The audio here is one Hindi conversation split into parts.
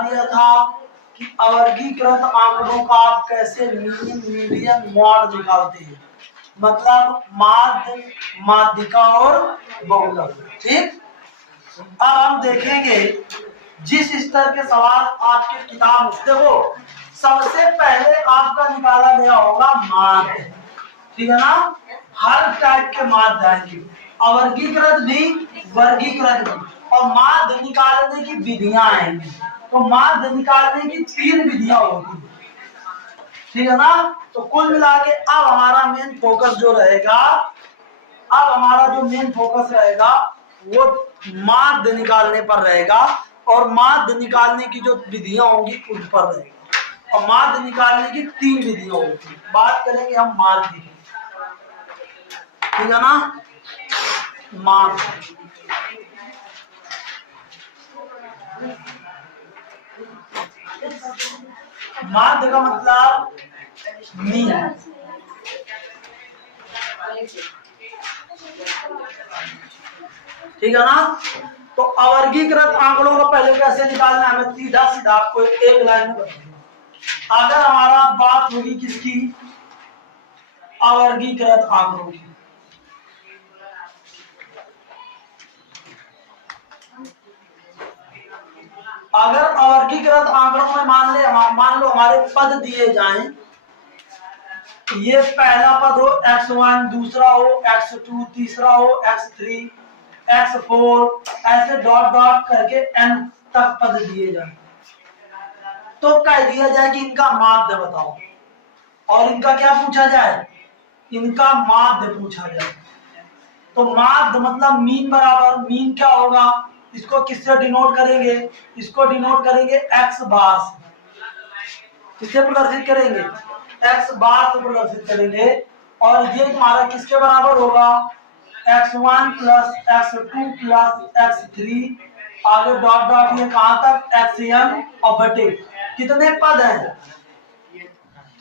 दिया था कि अवर्गीकृत आंकड़ों का आप कैसे मीन, मीडियन, मॉड निकालते हैं, मतलब माध्य, माध्यिका और बहुलक। ठीक, अब हम देखेंगे जिस स्तर के सवाल आपके किताब में, देखो सबसे पहले आपका निकाला गया होगा माध्य, ठीक है ना। हर टाइप के माध्य आएंगे, अवर्गीकृत भी, वर्गीकृत भी, और माध्य निकालने की विधियां आएंगी। तो माध्य निकालने की 3 विधियां होगी, ठीक है ना। तो कुल मिला के अब हमारा मेन फोकस जो रहेगा, अब हमारा जो मेन फोकस रहेगा वो माध्य निकालने पर रहेगा, और माध्य निकालने की जो विधियां होंगी उन पर रहेगा। और माध्य निकालने की 3 विधियां होगी। बात करेंगे हम माध्य की, ठीक है ना। माध्य, माध्य का मतलब मीन, ठीक है ना। तो अवर्गीकृत आंकड़ों को पहले कैसे निकालना है, मैं सीधा सीधा आपको एक लाइन में बताऊंगा। अगर हमारा बात होगी किसकी, अवर्गीकृत आंकड़ों की, अगर अवर्गीकृत आंकड़ों में मान लो हमारे पद दिए जाएं, ये पहला पद हो x1, दूसरा हो x2, तीसरा हो x3, x4, ऐसे डॉट डॉट करके n तक पद दिए जाए, तो कह दिया जाए कि इनका माध्य बताओ, और इनका क्या पूछा जाए, इनका माध्य पूछा जाए। तो माध्य मतलब मीन बराबर, मीन क्या होगा, इसको किससे डिनोट करेंगे, इसको डिनोट करेंगे x बार से, किससे प्रदर्शित करेंगे, x बार से प्रदर्शित करेंगे। और ये हमारा किसके बराबर होगा, x1 plus x2 plus x3, आगे डॉट डॉट, ये कहां तक, xn, और बटे कितने पद हैं,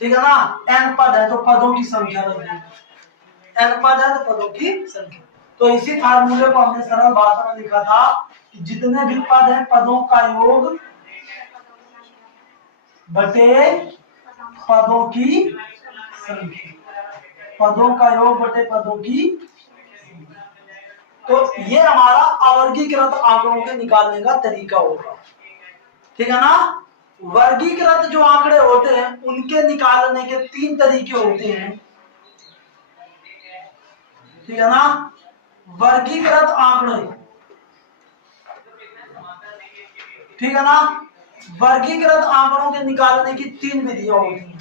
ठीक है ना, n पद है तो पदों की संख्या लगेगी, n पद है तो पदों की संख्या। तो इसी फार्मूले को हमने सरल भाषा में लिखा था कि जितने भी पद हैं पदों का योग बटे पदों की संख्या, पदों का योग बटे पदों की। तो ये हमारा अवर्गीकृत आंकड़ों के निकालने का तरीका होगा, ठीक है ना। वर्गीकृत जो आंकड़े होते हैं उनके निकालने के 3 तरीके होते हैं, ठीक है ना। वर्गीकृत आंकड़े, ठीक है ना, वर्गीकृत आंकड़ों के निकालने की 3 विधियां होती हैं।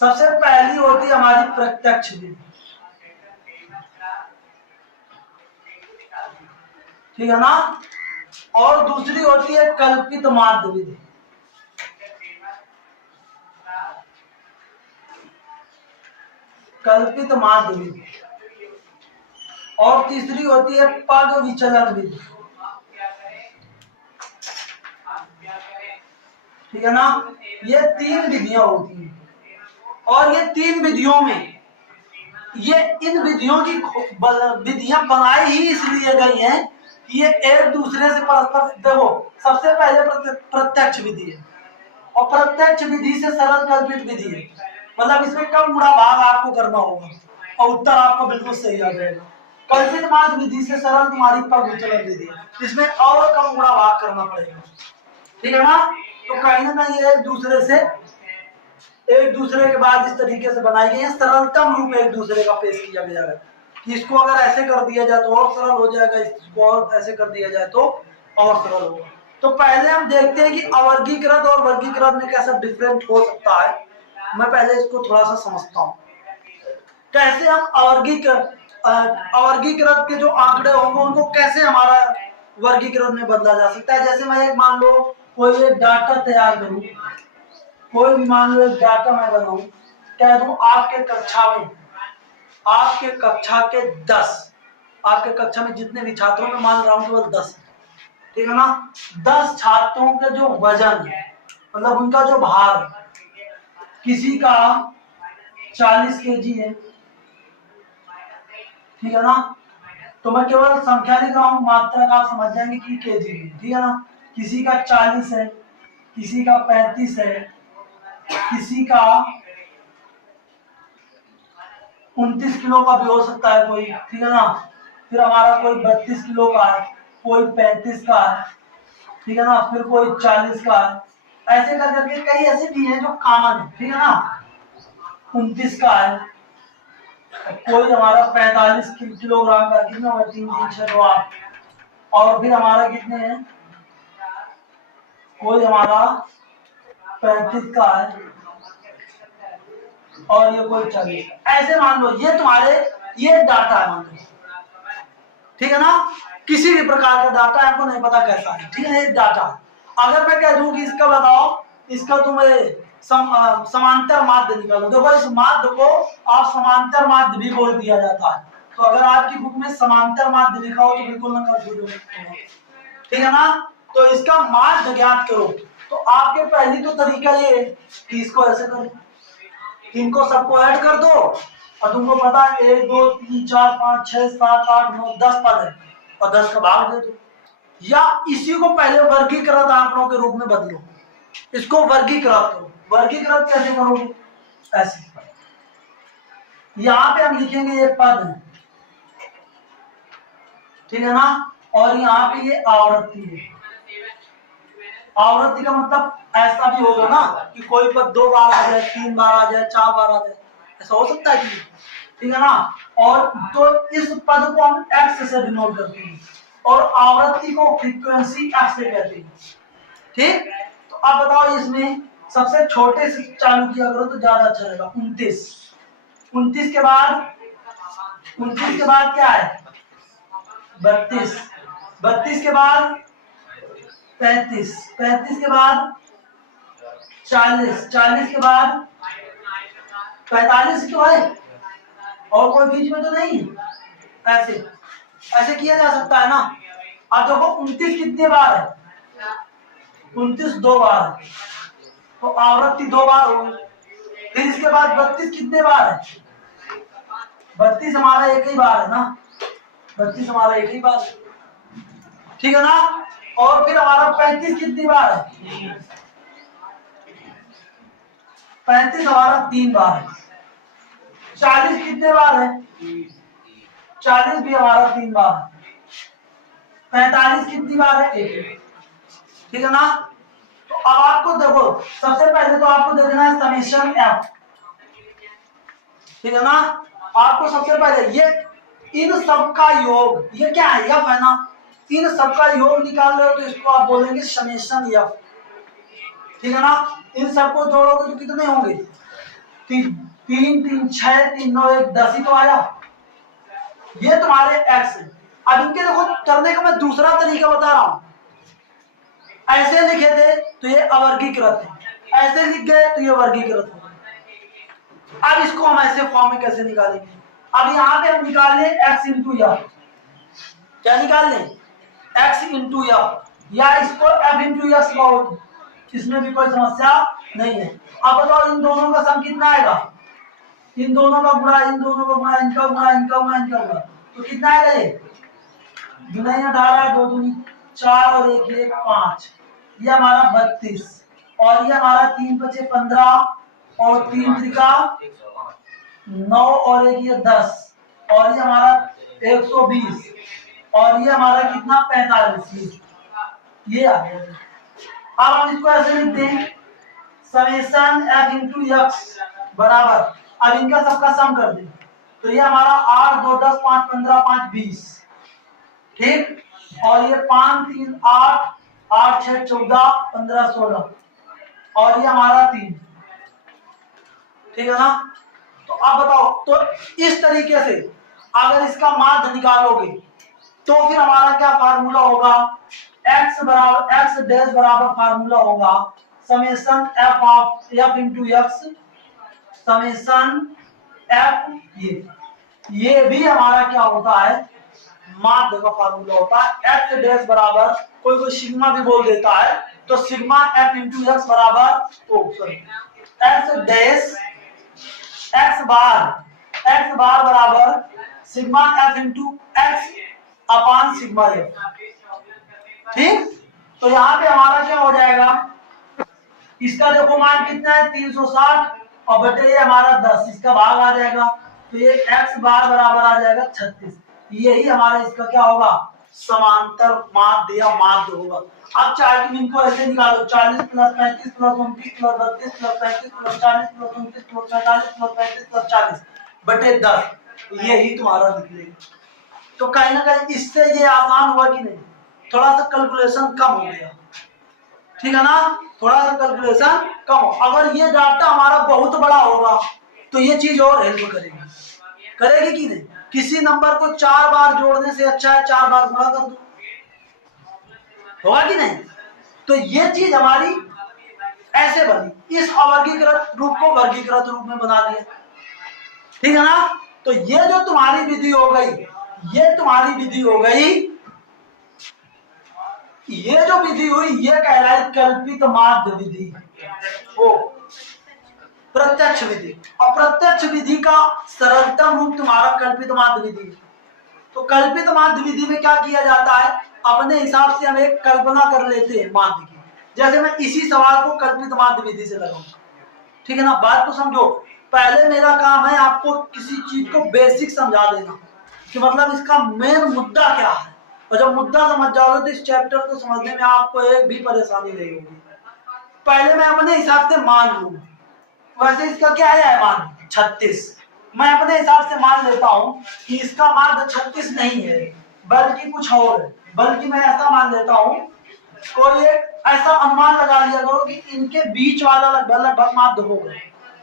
सबसे पहली होती है हमारी प्रत्यक्ष विधि, ठीक है ना, और दूसरी होती है कल्पित माध्य विधि, कल्पित माध्य विधि, और तीसरी होती है पग विचलन विधि, ठीक है ना। ये 3 विधियां होती हैं, और ये 3 विधियों में, ये इन विधियों की विधियां बनाई ही इसलिए गई हैं कि ये एक दूसरे से परस्पर, देखो सबसे पहले प्रत्यक्ष विधि है, और प्रत्यक्ष विधि से सरल कल्पित विधि है, मतलब इसमें कम गुणा भाग आपको करना होगा और उत्तर आपको बिल्कुल सही आ जाएगा। कल्पित माध्य विधि से सरल तुम्हारी पग विचलन विधि है, इसमें और कम गुणा भाग करना पड़ेगा, ठीक है ना। तो कहीं ना कहीं एक दूसरे के बाद इस तरीके से बनाई गई है, सरलतम रूप एक दूसरे का पेश किया गया है कि इसको अगर ऐसे कर दिया जाए तो और सरल हो जाएगा, इसको और ऐसे कर दिया जाए तो और सरल होगा। तो पहले हम देखते हैं कि अवर्गीकृत और वर्गीकृत में कैसा डिफरेंट हो सकता है। मैं पहले इसको थोड़ा सा समझता हूँ, कैसे हम अवर्गीकृत के जो आंकड़े होंगे उनको कैसे हमारा वर्गीकृत में बदला जा सकता है। जैसे मैं एक मान लो कोई एक डाटा तैयार करूं, कोई भी मान लो एक डाटा मैं बनाऊं, कह दूं आपके कक्षा में, आपके कक्षा के 10, आपके कक्षा में जितने भी छात्रों में मान रहा हूं केवल 10, ठीक है ना। 10 छात्रों के जो वजन है, मतलब उनका जो भार, किसी का 40 kg है, ठीक है ना, तो मैं केवल संख्या लिख रहा हूँ, मात्रा का आप समझ जाएंगे कि केजी में, ठीक है ना। किसी का 40 है, किसी का 35 है, किसी का 29 किलो का भी हो सकता है कोई, ठीक है ना। फिर हमारा कोई 32 किलो का है, कोई 35 का है, ठीक है ना। फिर कोई 40 का है, ऐसे कर करके कई ऐसे भी हैं जो कॉमन है, ठीक है ना। 29 का है, कोई हमारा 45 किलोग्राम का, कितना होगा 3 3 6 2 8, और फिर हमारा कितने हैं, कोई हमारा 35 का है, और ये कोई 40। ऐसे मान लो ये तुम्हारे ये डाटा है, मान लो, ठीक है ना। किसी भी प्रकार का डाटा आपको नहीं पता कैसा है, ठीक है, ये डाटा। अगर मैं कह दूं कि इसका बताओ, इसका तुम्हें समांतर माध्य निकालो, देखो इस माध्य को आप समांतर माध्य भी बोल दिया जाता है। तो अगर आपकी बुक में समांतर माध्य लिखा हो तो बिल्कुल ना कर दो, ठीक है ना। तो इसका माध्य ज्ञात करो, तो आपके पहली तो तरीका ये कि इसको ऐसे करो, इनको सबको ऐड कर दो, और तुमको पता है 1 2 3 4 5 6 7 8 9 10 पद है, और 10 का भाग दे दो, या इसी को पहले वर्गीकृत आंकड़ों के रूप में बदलो, इसको वर्गीकृत करो। वर्गीकृत कैसे करोगे, ऐसे यहाँ पे हम लिखेंगे ये पद है, ठीक है ना, और यहाँ पे ये आवृत्ति है। आवृत्ति का मतलब ऐसा भी होगा ना कि कोई पद 2 बार आ जाए, 3 बार आ जाए, 4 बार आ जाए, ऐसा हो सकता है कि, ठीक है ना। और तो इस पद को हम x से डिनोट करते हैं, और आवृत्ति को फ्रीक्वेंसी f से कहते हैं, ठीक। तो अब बताओ इसमें सबसे छोटे से चालू किया करो तो ज्यादा अच्छा रहेगा। 29 29 के बाद, 29 के बाद क्या है 32, 32 के बाद 35, 35 के बाद 40, 40 के बाद 45 तो है, और कोई बीच में तो नहीं, ऐसे ऐसे किया जा सकता है ना। अब देखो 29 कितने बार है, 29 2 बार है, तो आवृत्ति 2 बार होगी। फिर इसके बाद 32 कितने बार है, 32 हमारा एक ही बार है ना, 32 हमारा एक ही बार, ठीक है ना। और फिर हमारा 35 कितनी बार है, 35 हमारा 3 बार है। 40 कितने बार है, 40 भी हमारा 3 बार है। 45 कितनी बार है, ठीक है ना। तो अब आपको देखो, सबसे पहले तो आपको देखना है समेशन एफ, ठीक है ना। आपको सबसे पहले ये इन सब का योग, ये क्या है एफ है ना, इन सब का योग निकाल रहे हो तो इसको आप बोलेंगे समेशन एफ, ठीक है ना। इन सबको जोड़ोगे तो कितने होंगे, 3 3 3 6 3 9 1 10 ही तो आया, ये तुम्हारे एक्स है। अब इनके देखो करने का मैं दूसरा तरीका बता रहा हूं, ऐसे लिखे थे तो ये अवर्गीकृत है, ऐसे लिख गए तो ये वर्गीकृत है। अब इसको हम ऐसे फॉर्म में कैसे निकालेंगे, अब यहाँ पे हम निकाल लें x इंटू एफ, क्या निकाल लें x इंटू एफ, या इसको f इंटू एक्स बहुत, इसमें भी कोई समस्या नहीं है। अब बताओ इन दोनों का सम कितना आएगा, इन दोनों का गुणा, इन दोनों का गुणा, इनका गुणा, इनका गुणा, इनका गुणा, तो कितना आएगा ये दुनिया 18 2 दूनी 4 और 1 1 5, ये हमारा 32, और ये हमारा 3 5 15, और 3 त्रिका 9, और 1 ये 10, और ये हमारा 120, और ये हमारा कितना 45, ये आ गया। अब हम इसको ऐसे लिखते हैं समेशन f इंटू एक्स बराबर, अब इनका सबका सम कर दें तो ये हमारा 8 2 10 5 15 5 20, ठीक, और ये 5 3 8 8 6 14 15 16, और ये हमारा 3, ठीक है ना। तो अब बताओ, तो इस तरीके से अगर इसका माध्य निकालोगे तो फिर हमारा क्या फार्मूला होगा, x बराबर x डैश बराबर फार्मूला होगा summation f of f into x summation f, ये भी हमारा क्या होता है माध्य का फार्मूला होता है। x डैश बराबर कोई कोई सिग्मा भी बोल देता है, तो सिग्मा f इंटू एक्स बराबर x डैश x बार बराबर सिग्मा f इंटू एक्स अपान सिग्मा एफ। ठीक, तो यहाँ पे हमारा क्या हो जाएगा, इसका देखो मान कितना है 360 और बटे ये हमारा 10, इसका भाग आ जाएगा तो ये x बार बराबर आ जाएगा 36। यही हमारा इसका क्या होगा, समांतर माध्य या माध्य होगा। अब चाहे तुम इनको ऐसे निकालो, 40 plus 35 plus 29 plus 32 plus 35 plus 40 plus 29 plus 45 plus 35 plus 40 बटे 10, यही तुम्हारा निकलेगा। तो कहीं ना कहीं इससे ये आसान हुआ कि नहीं, थोड़ा सा कैलकुलेशन कम हो गया, ठीक है ना, थोड़ा सा कैलकुलेशन कम हो। अगर ये डाटा हमारा बहुत बड़ा होगा तो ये चीज और हेल्प करेगी, करेगी कि नहीं। किसी नंबर को 4 बार जोड़ने से अच्छा है 4 बार गुणा कर दो, होगा कि नहीं। तो ये चीज हमारी ऐसे बनी, इस अवर्गीकृत रूप को वर्गीकृत रूप में बना दिया, ठीक है ना। तो ये जो तुम्हारी विधि हो गई, ये तुम्हारी विधि हो गई, ये जो विधि हुई ये कहलाई कल्पित माध्य विधि, ओ प्रत्यक्ष विधि। और प्रत्यक्ष विधि का सरलतम रूप तुम्हारा कल्पित माध्य विधि। तो कल्पित माध्य विधि में क्या किया जाता है, अपने हिसाब से हम एक कल्पना कर लेते हैं माध्य की। जैसे मैं इसी सवाल को कल्पित माध्य विधि से लगाऊंगा, ठीक है ना। बात को समझो, पहले मेरा काम है आपको किसी चीज को बेसिक समझा देना कि मतलब इसका मेन मुद्दा क्या है, और जब मुद्दा समझ जाओगे तो इस चैप्टर को समझने में आपको एक भी परेशानी नहीं होगी। पहले मैं अपने हिसाब से मान लूं, वैसे इसका क्या है मान 36, मैं अपने हिसाब से मान लेता हूं कि इसका मान 36 नहीं है बल्कि कुछ और है, बल्कि मैं ऐसा मान लेता हूं, कोई एक ऐसा अनुमान लगा लिया करो कि इनके बीच वाला लगभग माध्य होगा।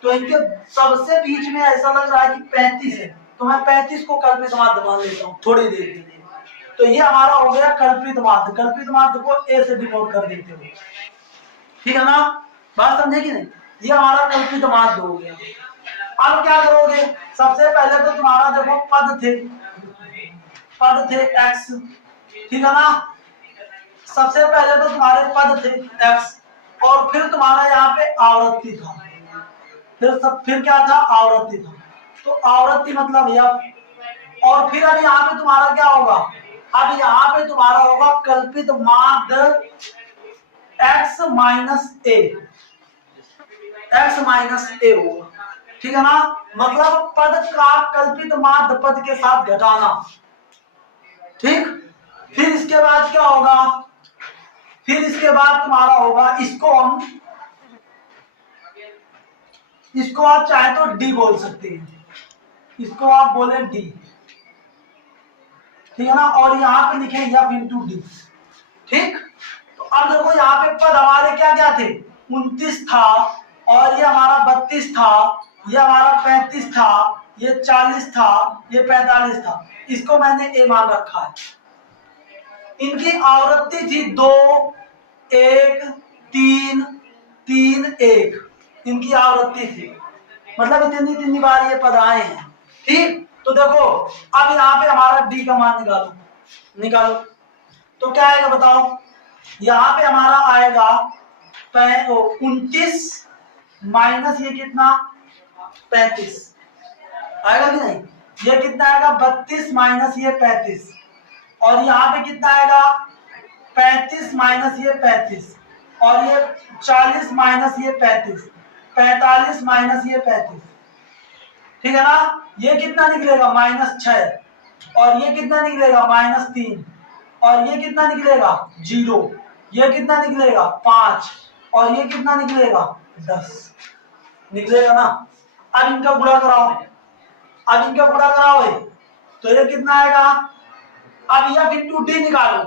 तो इनके सबसे बीच में ऐसा लग रहा है कि 35 है, तो मैं 35 को कल्पित माध्य मान लेता हूँ थोड़ी देर के लिए। तो ये हमारा हो गया कल्पित माध्य। कल्पित माध्य को ए से डिनोट कर देते हो, ठीक है ना, बात समझे कि नहीं। ये हमारा कल्पित माध्य हो गया। अब क्या करोगे, सबसे पहले तो तुम्हारा देखो पद थे x, ठीक है ना। सबसे पहले तो तुम्हारे पद थे x, और फिर तुम्हारा यहाँ पे आवृत्ति था, फिर क्या था, आवृत्ति था। तो आवृत्ति मतलब यह, और फिर अब यहाँ पे तुम्हारा क्या होगा, अब यहाँ पे तुम्हारा होगा कल्पित माध्य x माइनस ए होगा, ठीक है ना। मतलब पद का कल्पित माध्य पद के साथ घटाना, ठीक। फिर इसके बाद क्या होगा, फिर इसके बाद तुम्हारा होगा, इसको आप चाहे तो डी बोल सकते हैं, इसको आप बोले डी, ठीक है ना। और यहाँ पे लिखे एफ इंटू डी, ठीक। तो अब देखो यहाँ पे पद हमारे क्या क्या थे, 29 था, और ये हमारा 32 था, ये हमारा 35 था, ये 40 था, ये 45 था। इसको मैंने ए मान रखा है। इनकी आवृत्ति थी 2 1 3 3 1, इनकी आवृत्ति थी, मतलब इतनी बार ये पद आए हैं, ठीक। तो देखो अब यहाँ पे हमारा डी का मान निकालो तो क्या आएगा बताओ, यहाँ पे हमारा आएगा 29 माइनस ये कितना 35 आएगा कि नहीं, ये कितना आएगा 32 माइनस ये 35, और यहाँ पे कितना आएगा 35 माइनस ये 35, और ये 40 माइनस ये 35, 45 माइनस ये 35, ठीक है ना। ये कितना निकलेगा -6, और ये कितना निकलेगा -3, और ये कितना निकलेगा 0, ये कितना निकलेगा 5, और ये कितना निकलेगा 10 निकलेगा ना। अब इनका गुणा कराओ, तो ये कितना आएगा, अब ये इंटू डी निकालो,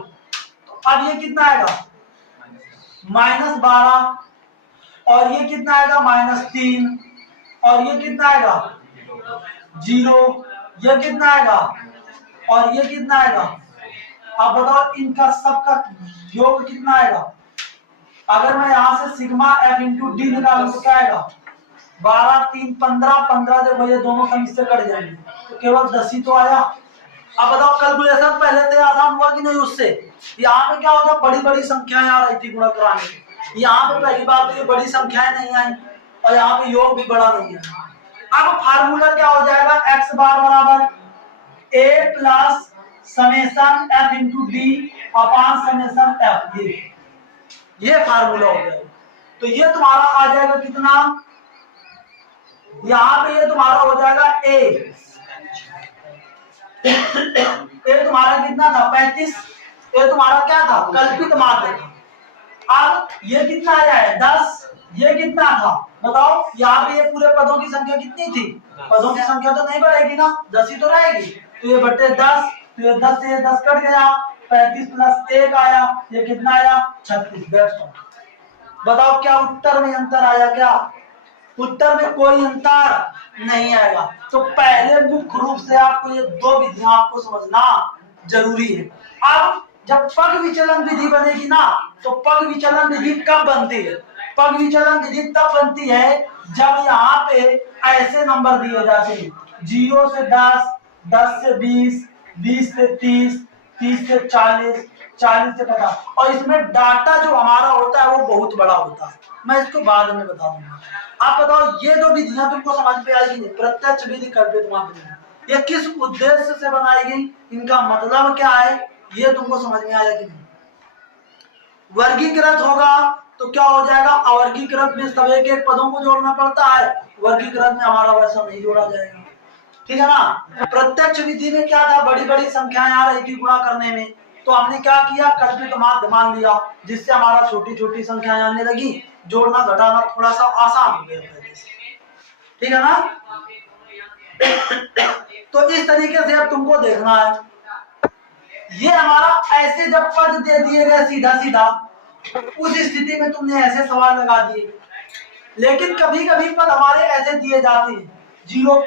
तो अब ये कितना आएगा -12, और ये कितना आएगा -3, और ये कितना आएगा 0, ये कितना आएगा, और ये कितना आएगा। अब बताओ इनका सबका योग कितना आएगा। अगर मैं यहां से सिग्मा एफ इंटू डी निकालूं तो क्या आएगा 12 3 15 15, देखो ये दोनों सम इससे कट जाएंगे तो केवल 10 ही तो आया। अब बताओ कैलकुलेशन पहले से आसान हुआ कि नहीं उससे। यहाँ पे क्या होता, बड़ी बड़ी संख्याएं आ रही थी गुणा कराने में, यहाँ पे पहली बात तो ये बड़ी संख्याएं नहीं आई, और यहाँ पे योग भी बड़ा नहीं है। अब फार्मूला क्या हो जाएगा, x बार बराबर a plus summation f into D upon summation f, ये फार्मूला हो जाएगा। तो ये तुम्हारा आ जाएगा कितना, यहाँ पे ये तुम्हारा हो जाएगा a तुम्हारा कितना था 35, ये तुम्हारा क्या था कल्पित माध्य था। अब ये कितना आया है 10, ये कितना था बताओ, यहाँ पे ये पूरे पदों की संख्या कितनी थी, पदों की संख्या तो नहीं बढ़ेगी ना, 10 ही तो रहेगी, तो ये बटे 10, तो ये 10 से ये 10 कट गया, 35 प्लस 1 आया, ये कितना आया 36। बताओ क्या उत्तर में अंतर आया, क्या उत्तर में कोई अंतर नहीं आएगा। तो पहले मुख्य रूप से आपको ये दो विधियां आपको समझना जरूरी है। अब जब पग विचलन विधि बनेगी ना, तो पग विचलन विधि कब बनती है, पग विचलन विधि तब बनती है जब यहाँ पे ऐसे नंबर दिए जाते हैं 0 से 10, 10 से 20, 20 से 30, 30 से 40, 40 से 50, और इसमें डाटा जो हमारा होता है वो बहुत बड़ा होता है, मैं इसको बाद में बता दूंगा। आप बताओ ये दो विधियां तुमको समझ में आएगी नहीं, प्रत्यक्ष विधि कल्पित माध्य, ये किस उद्देश्य से बनाई गई, इनका मतलब क्या है, ये तुमको समझ में आया कि नहीं। वर्गीकृत होगा तो क्या हो जाएगा, अवर्गीकृत में सब एक एक पदों को जोड़ना पड़ता है, वर्गीकृत में हमारा वैसा नहीं जोड़ा जाएगा, ठीक है ना। प्रत्यक्ष विधि में क्या था, बड़ी बड़ी संख्याएं आ रही थी गुणा करने में, तो हमने क्या किया कल्पित माध्य मान लिया, जिससे हमारा छोटी छोटी संख्याएं आने लगी, जोड़ना घटाना थोड़ा सा आसान हो गया, ठीक है ना। तो इस तरीके से अब तुमको देखना है, ये हमारा ऐसे जब पद दे दिए गए सीधा सीधा, उस स्थिति में तुमने ऐसे सवाल लगा दिए, लेकिन कभी कभी पद हमारे ऐसे दिए जाते हैं 0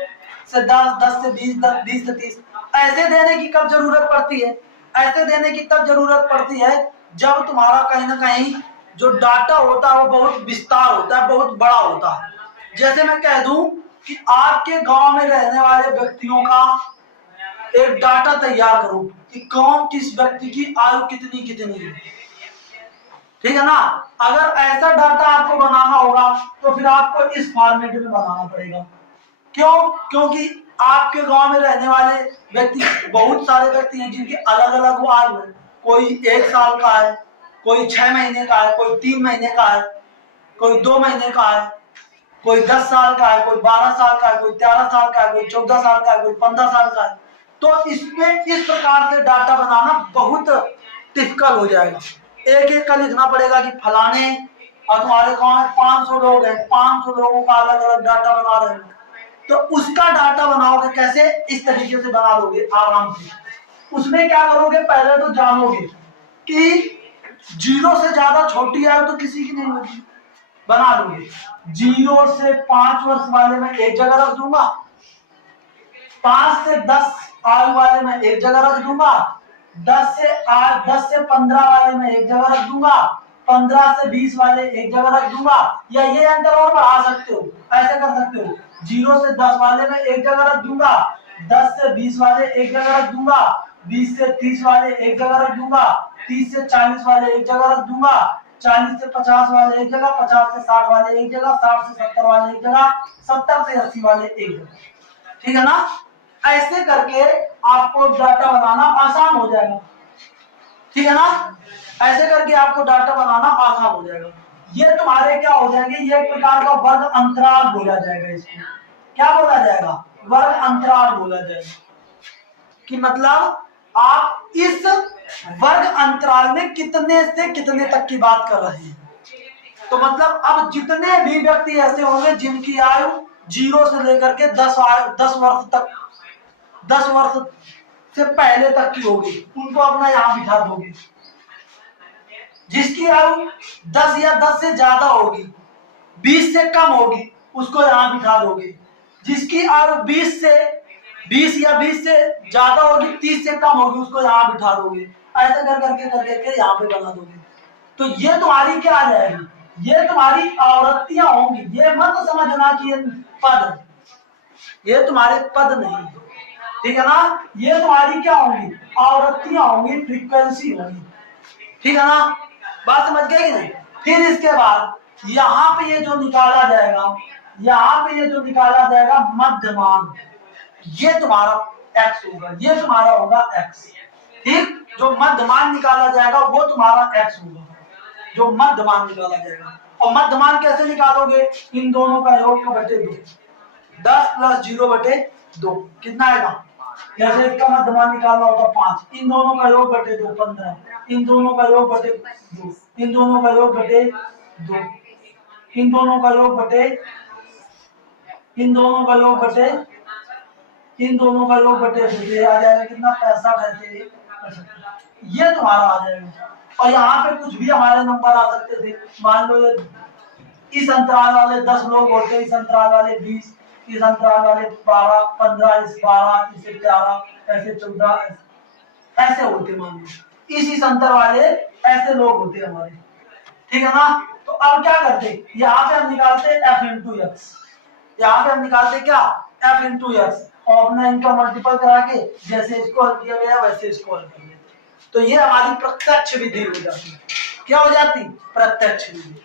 से 10, 10 से 20, 20 से 30, ऐसे देने की कब जरूरत पड़ती है, ऐसे देने की तब जरूरत पड़ती है जब तुम्हारा कहीं ना कहीं जो डाटा होता है वो बहुत विस्तार होता है, बहुत बड़ा होता है। जैसे मैं कह दूं कि आपके गांव में रहने वाले व्यक्तियों का एक डाटा तैयार करो कि कौन किस व्यक्ति की आयु कितनी कितनी है, ठीक है ना। अगर ऐसा डाटा आपको बनाना होगा तो फिर आपको इस फॉर्मेट में बनाना पड़ेगा। क्यों, क्योंकि आपके गांव में रहने वाले व्यक्ति बहुत सारे व्यक्ति हैं जिनकी अलग अलग आयु है, कोई 1 साल का है, कोई 6 महीने का है, कोई 3 महीने का है, कोई 2 महीने का है, कोई 10 साल का है, कोई 12 साल का है, कोई 13 साल का है, कोई 14 साल का है, कोई 15 साल का है। तो इसमें इस प्रकार से डाटा बनाना बहुत डिफिकल्ट हो जाएगा, एक एक का लिखना पड़ेगा कि फलाने और तुम्हारे गांव में 500 लोग हैं, 500 लोगों का अलग अलग डाटा बना रहे हैं, तो उसका डाटा बनाओगे कैसे, इस तरीके से बना लोगे आराम से। उसमें क्या करोगे, पहले तो जानोगे कि 0 से ज्यादा छोटी आयु तो किसी की नहीं होगी, बना लोगे 0 से 5 वर्ष वाले में एक जगह रख दूंगा, 5 से 10 आयु वाले में एक जगह रख दूंगा, 10 से 15 वाले में एक जगह रख दूंगा, 15 से 20 वाले एक जगह रख दूंगा, या ये अंतर और बढ़ा सकते हो, ऐसे कर सकते हो 0 से 10 वाले में एक जगह रख दूंगा, 10 से 20 वाले एक जगह रख दूंगा, 20 से 30 वाले एक जगह रख दूंगा, 30 से 40 वाले एक जगह रख दूंगा, 40 से 50 वाले एक जगह, 50 से 60 वाले एक जगह, 60 से 70 वाले एक जगह, 70 से 80 वाले एक जगह, ठीक है ना। ऐसे करके आपको डाटा बनाना आसान हो जाएगा, ठीक है ना। ऐसे करके आपको डाटा बनाना आसान हो जाएगा। ये तुम्हारे क्या हो जाएंगे, ये एक प्रकार का वर्ग अंतराल बोला जाएगा, इसको क्या बोला जाएगा, वर्ग अंतराल बोला जाएगा, कि मतलब आप इस वर्ग अंतराल में कितने से कितने तक की बात कर रहे हैं। तो मतलब अब जितने भी व्यक्ति ऐसे होंगे जिनकी आयु 0 से लेकर के 10 वर्ष तक, 10 वर्ष से पहले तक की होगी, उनको अपना यहाँ बिठा दोगे। जिसकी आयु 10 या 10 से ज्यादा होगी, 20 से कम होगी, उसको यहाँ बिठा दोगे। जिसकी आयु 20 या 20 से ज्यादा होगी, 30 से कम होगी, उसको यहाँ बिठा दोगे। ऐसा कर करके यहाँ पे बना दोगे। तो ये तुम्हारी क्या आ जाएगी, ये तुम्हारी आवृत्तियां होंगी। ये मत समझना कि ये पद, ये तुम्हारे पद नहीं, ठीक है ना। ये तुम्हारी क्या होंगी, आवृत्तियां होंगी, फ्रीक्वेंसी होगी, ठीक है ना। बात समझ गए कि नहीं। फिर इसके बाद यहाँ पे ये जो निकाला जाएगा, यहाँ पे ये जो निकाला जाएगा मध्यमान, ये तुम्हारा x होगा, ये तुम्हारा होगा x। ठीक, जो मध्यमान निकाला जाएगा वो तुम्हारा x होगा, जो मध्यमान निकाला जाएगा। और मध्यमान कैसे निकालोगे, इन दोनों का योग बटे 2, 10 + 0/2 कितना आएगा, जैसे इसका मध्यमान निकालना होता 5, इन दोनों का योग बटे 2 15, इन दोनों का योग बटे 2, इन दोनों का योग बटे 2, इन दोनों का योग बटे, इन दोनों का योग बटे, इन दोनों का योग बटे 2 आ जाएगा कितना 65 ऐसे, ये तुम्हारा आ जाएगा। और यहाँ पे कुछ भी हमारे नंबर आ सकते थे, मान लो ये इस अंतराल वाले 10 लोग होते, इस अंतराल वाले 20, इस अंतराल वाले 12, 15, इस 12, इसे 11, ऐसे 14, ऐसे होते मान लो, इस अंतर वाले ऐसे लोग होते हमारे, ठीक है ना। तो अब क्या करते, यहाँ पे हम निकालते f × x, यहाँ पे हम निकालते क्या, f × x, और अपना इनका मल्टीपल करा के जैसे इसको हल किया गया वैसे इसको हल कर लेते, तो ये हमारी प्रत्यक्ष विधि हो जाती है। क्या हो जाती, प्रत्यक्ष विधि,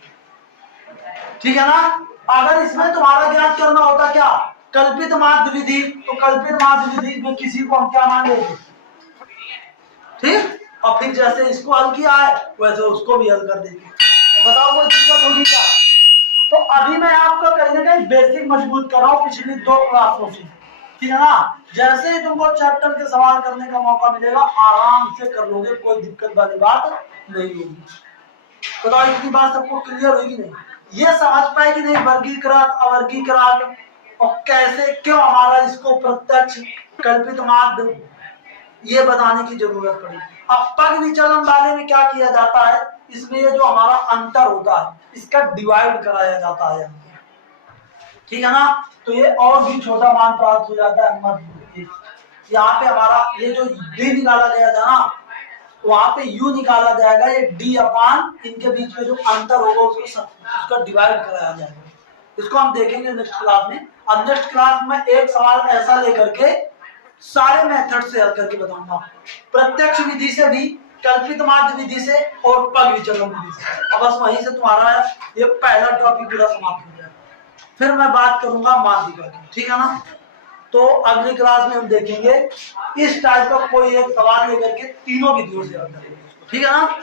ठीक है ना। अगर इसमें तुम्हारा ज्ञात करना होता क्या, कल्पित माध्य विधि, तो कल्पित माध्य विधि में किसी को हम क्या मान लेते, ठीक, और फिर जैसे इसको हल किया है वैसे उसको भी हल कर देते, बताओ कोई दिक्कत होगी क्या। तो अभी मैं आपका कहीं ना कहीं बेसिक मजबूत कर रहा हूँ पिछली 2 क्लासों से, ठीक है ना। जैसे ही तुमको चैप्टर के सवाल करने का मौका मिलेगा आराम से कर लोगे, कोई दिक्कत वाली बात नहीं होगी। बताओ इतनी बात सबको क्लियर होगी नहीं, ये समझ पाए कि नहीं, वर्गीकृत अवर्गीकृत और कैसे क्यों हमारा इसको प्रत्यक्ष कल्पित माध्य ये बताने की जरूरत पड़ी। अब पग विचलन वाले में क्या किया जाता है, इसमें ये जो हमारा अंतर होता है इसका डिवाइड कराया जाता है, ठीक है ना। तो ये और भी छोटा मान प्राप्त हो जाता है मध्य, यहाँ पे हमारा ये जो d निकाला गया था ना, वहां पे u निकाला जाएगा, ये d/, इनके बीच में जो अंतर होगा उसका डिवाइड कराया जाएगा। इसको हम देखेंगे नेक्स्ट क्लास में। अब नेक्स्ट क्लास में एक सवाल ऐसा लेकर के सारे मेथड से हल करके बताऊंगा, प्रत्यक्ष विधि से भी, कल्पित माध्य विधि से और पग विचलन विधि से। अब बस वहीं से तुम्हारा ये पहला टॉपिक पूरा समाप्त हो जाएगा, फिर मैं बात करूंगा माध्य का, ठीक है ना। तो अगली क्लास में हम देखेंगे इस टाइप का कोई एक सवाल लेकर के तीनों विधियों से हल करेंगे, ठीक है ना।